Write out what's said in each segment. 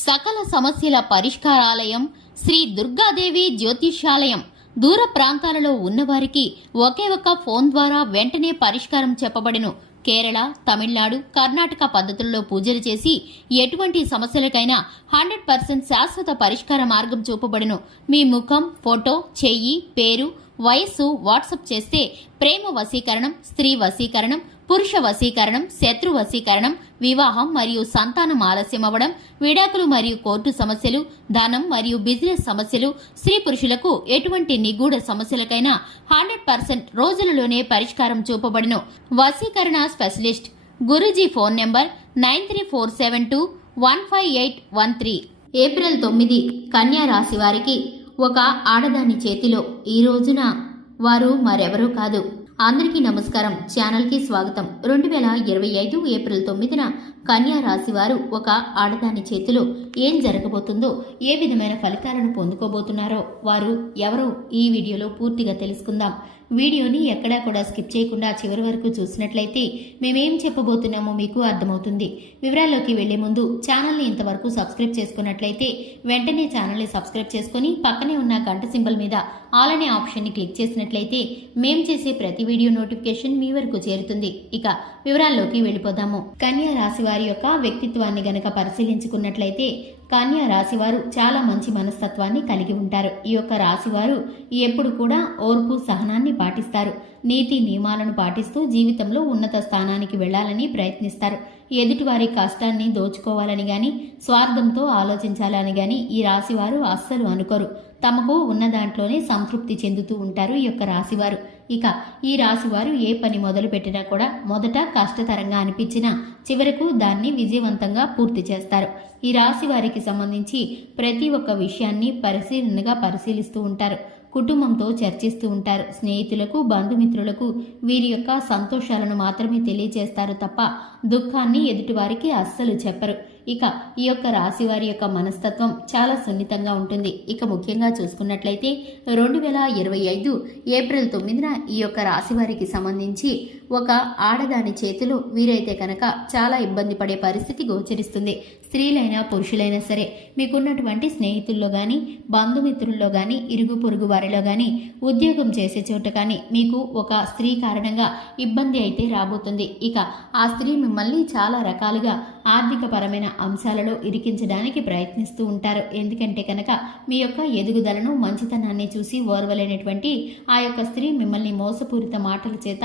సకల సమస్యల పరిష్కారాలయం శ్రీ దుర్గాదేవి జ్యోతిష్యాలయం. దూర ప్రాంతాలలో ఉన్నవారికి ఒకే ఒక ఫోన్ ద్వారా వెంటనే పరిష్కారం చెప్పబడును. కేరళ, తమిళనాడు, కర్ణాటక పద్ధతుల్లో పూజలు చేసి ఎటువంటి సమస్యలకైనా 100% శాశ్వత పరిష్కార మార్గం చూపబడును. మీ ముఖం, ఫోటో, చెయ్యి, పేరు, వయస్సు వాట్సాప్ చేస్తే ప్రేమ వశీకరణం, స్త్రీ వశీకరణం, పురుష వశీకరణం, శత్రు వశీకరణం, వివాహం మరియు సంతానం ఆలస్యం అవ్వడం, విడాకులు మరియు కోర్టు సమస్యలు, ధనం మరియు బిజినెస్ సమస్యలు, స్త్రీ పురుషులకు ఎటువంటి నిగూఢ సమస్యలకైనా 100% రోజులలోనే పరిష్కారం చూపబడును. వశీకరణ specialist Guruji phone number 9347215813. April 9 కన్యా రాశి వారికి ఒక ఆడదాని చేతిలో. ఈ రోజున వారు మరెవరూ కాదు. అందరికీ నమస్కారం. ఛానల్కి స్వాగతం. 2025 ఏప్రిల్ 9న కన్యా రాశి వారు ఒక ఆడదాని చేతిలో ఏం జరగబోతుందో, ఏ విధమైన ఫలితాలను పొందుకోబోతున్నారో వారు ఎవరో ఈ వీడియోలో పూర్తిగా తెలుసుకుందాం. వీడియోని ఎక్కడా కూడా స్కిప్ చేయకుండా చివరి వరకు చూసినట్లయితే మేమేం చెప్పబోతున్నామో మీకు అర్థమవుతుంది. వివరాల్లోకి వెళ్లే ముందు ఛానల్ని ఇంతవరకు సబ్స్క్రైబ్ చేసుకున్నట్లయితే వెంటనే ఛానల్ని సబ్స్క్రైబ్ చేసుకుని పక్కనే ఉన్న గంట సింబల్ మీద ఆల్ అనే ఆప్షన్ని క్లిక్ చేసినట్లయితే మేం చేసే ప్రతి వీడియో నోటిఫికేషన్ మీ వరకు చేరుతుంది. ఇక వివరాల్లోకి వెళ్ళిపోదాము. కన్యా రాశి వారి యొక్క వ్యక్తిత్వాన్ని గనక పరిశీలించుకున్నట్లయితే కన్యా రాశివారు చాలా మంచి మనస్తత్వాన్ని కలిగి ఉంటారు. ఈ యొక్క రాశివారు ఎప్పుడు కూడా ఓర్పు, సహనాన్ని పాటిస్తారు. నీతి నియమాలను పాటిస్తూ జీవితంలో ఉన్నత స్థానానికి వెళ్లాలని ప్రయత్నిస్తారు. ఎదుటివారి కష్టాన్ని దోచుకోవాలని గాని, స్వార్థంతో ఆలోచించాలని గాని ఈ రాశివారు అస్సలు అనుకోరు. తమకు ఉన్న దాంట్లోనే సంతృప్తి చెందుతూ ఉంటారు ఈ యొక్క రాశివారు. ఇక ఈ రాశివారు ఏ పని మొదలు పెట్టినా కూడా మొదట కష్టతరంగా అనిపించినా చివరకు దాన్ని విజయవంతంగా పూర్తి చేస్తారు. ఈ రాశి వారికి సంబంధించి ప్రతి ఒక్క విషయాన్ని పరిశీలనగా పరిశీలిస్తూ ఉంటారు. కుటుంబంతో చర్చిస్తూ ఉంటారు. స్నేహితులకు, బంధుమిత్రులకు వీరి యొక్క సంతోషాలను మాత్రమే తెలియజేస్తారు తప్ప దుఃఖాన్ని ఎదుటివారికి అస్సలు చెప్పరు. ఇక ఈ యొక్క రాశి వారి యొక్క మనస్తత్వం చాలా సున్నితంగా ఉంటుంది. ఇక ముఖ్యంగా చూసుకున్నట్లయితే 2025 ఏప్రిల్ 9న ఈ యొక్క రాశి వారికి సంబంధించి ఒక ఆడదాని చేతిలో వీరైతే కనుక చాలా ఇబ్బంది పడే పరిస్థితి గోచరిస్తుంది. స్త్రీలైనా పురుషులైనా సరే మీకున్నటువంటి స్నేహితుల్లో కానీ, బంధుమిత్రుల్లో కానీ, ఇరుగు పొరుగు వారిలో కానీ, ఉద్యోగం చేసే చోట కానీ మీకు ఒక స్త్రీ కారణంగా ఇబ్బంది అయితే రాబోతుంది. ఇక ఆ స్త్రీ మిమ్మల్ని చాలా రకాలుగా ఆర్థిక పరమైన అంశాలలో ఇరికించడానికి ప్రయత్నిస్తూ ఉంటారు. ఎందుకంటే కనుక మీ యొక్క ఎదుగుదలను, మంచితనాన్ని చూసి ఓర్వలేనటువంటి ఆ యొక్క స్త్రీ మిమ్మల్ని మోసపూరిత మాటల చేత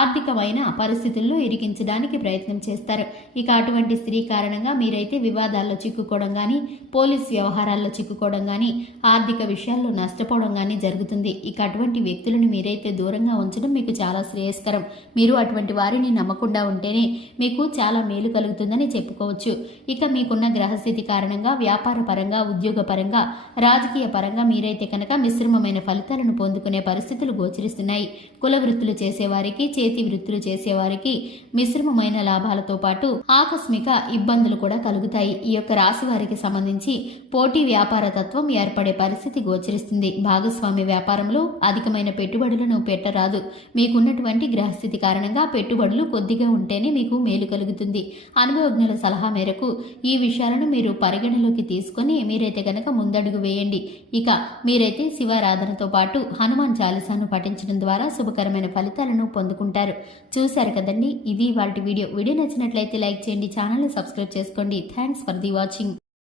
ఆర్థికమైన పరిస్థితుల్లో ఇరికించడానికి ప్రయత్నం చేస్తారు. ఇక అటువంటి స్త్రీ కారణంగా మీరైతే వివాదాల్లో చిక్కుకోవడం కానీ, పోలీస్ వ్యవహారాల్లో చిక్కుకోవడం కానీ, ఆర్థిక విషయాల్లో నష్టపోవడం కానీ జరుగుతుంది. ఇక అటువంటి వ్యక్తులను మీరైతే దూరంగా ఉంచడం మీకు చాలా శ్రేయస్కరం. మీరు అటువంటి వారిని నమ్మకుండా ఉంటేనే మీకు చాలా మేలు కలుగుతుందని చెప్పుకోవచ్చు. ఇక మీకున్న గ్రహస్థితి కారణంగా వ్యాపార పరంగా, ఉద్యోగ పరంగా, రాజకీయ పరంగా మీరైతే కనుక మిశ్రమమైన ఫలితాలను పొందుకునే పరిస్థితులు గోచరిస్తున్నాయి. కుల వృత్తులు చేసేవారికి, చేతి వృత్తులు చేసేవారికి మిశ్రమమైన లాభాలతో పాటు ఆకస్మిక ఇబ్బందులు కూడా కలుగుతాయి. ఈ యొక్క రాశి వారికి సంబంధించి పోటీ వ్యాపార తత్వం ఏర్పడే పరిస్థితి గోచరిస్తుంది. భాగస్వామి వ్యాపారంలో అధికమైన పెట్టుబడులను పెట్టరాదు. మీకున్నటువంటి గ్రహస్థితి కారణంగా పెట్టుబడులు కొద్దిగా ఉంటేనే మీకు మేలు కలుగుతుంది. అనుభవజ్ఞుల సలహా మేరకు ఈ విషయాలను మీరు పరిగణలోకి తీసుకొని మీరైతే కనుక ముందడుగు వేయండి. ఇక మీరైతే శివారాధనతో పాటు హనుమాన్ చాలీసాను పఠించడం ద్వారా శుభకరమైన ఫలితాలను పొందుకుంటారు. చూశారు కదండి, ఇది వాటి వీడియో. వీడియో నచ్చినట్లయితే లైక్ చేయండి, ఛానల్ని సబ్స్క్రైబ్ చేసుకోండి. Thanks for the watching.